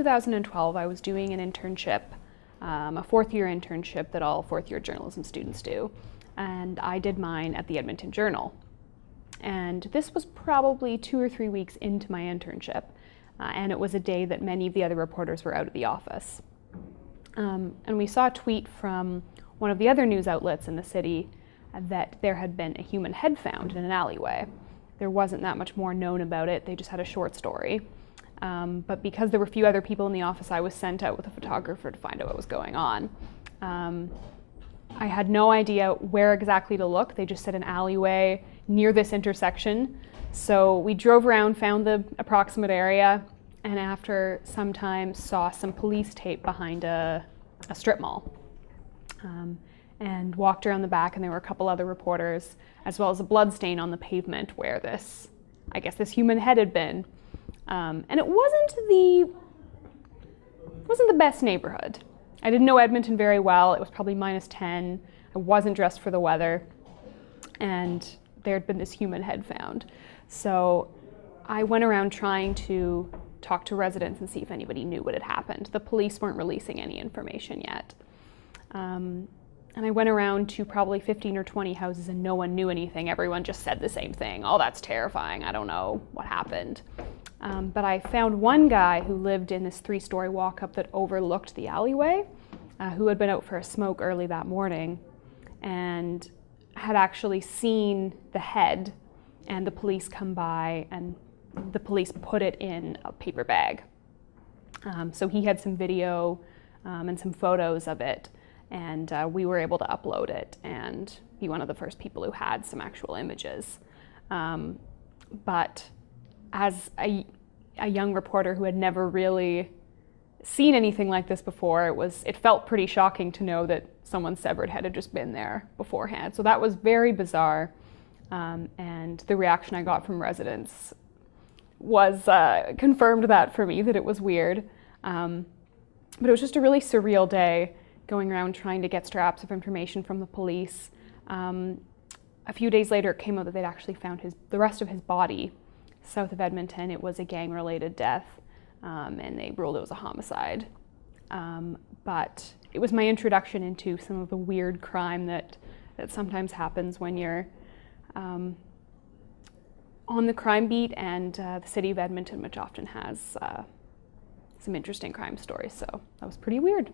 2012, I was doing an internship, a fourth-year internship that all fourth-year journalism students do, and I did mine at the Edmonton Journal. And this was probably 2 or 3 weeks into my internship, and it was a day that many of the other reporters were out of the office. And we saw a tweet from one of the other news outlets in the city that there had been a human head found in an alleyway. There wasn't that much more known about it, they just had a short story. But because there were a few other people in the office, I was sent out with a photographer to find out what was going on. I had no idea where exactly to look. They just said an alleyway near this intersection. So we drove around, found the approximate area, and after some time saw some police tape behind a strip mall. And walked around the back, and there were a couple other reporters, as well as a blood stain on the pavement where this human head had been. And it wasn't the best neighborhood. I didn't know Edmonton very well. It was probably -10. I wasn't dressed for the weather, and there had been this human head found. So I went around trying to talk to residents and see if anybody knew what had happened. The police weren't releasing any information yet. And I went around to probably 15 or 20 houses, and no one knew anything. Everyone just said the same thing. Oh, that's terrifying. I don't know what happened. But I found one guy who lived in this 3-story walk-up that overlooked the alleyway, who had been out for a smoke early that morning and had actually seen the head, and the police come by, and the police put it in a paper bag. So he had some video and some photos of it, and we were able to upload it and be one of the first people who had some actual images. But as a young reporter who had never really seen anything like this before, it felt pretty shocking to know that someone's severed head had just been there beforehand. So that was very bizarre, and the reaction I got from residents was confirmed that for me, that it was weird. But it was just a really surreal day, going around trying to get scraps of information from the police. A few days later, it came out that they'd actually found the rest of his body south of Edmonton. It was a gang-related death, and they ruled it was a homicide. But it was my introduction into some of the weird crime that sometimes happens when you're on the crime beat, and the city of Edmonton, which often has some interesting crime stories. So that was pretty weird.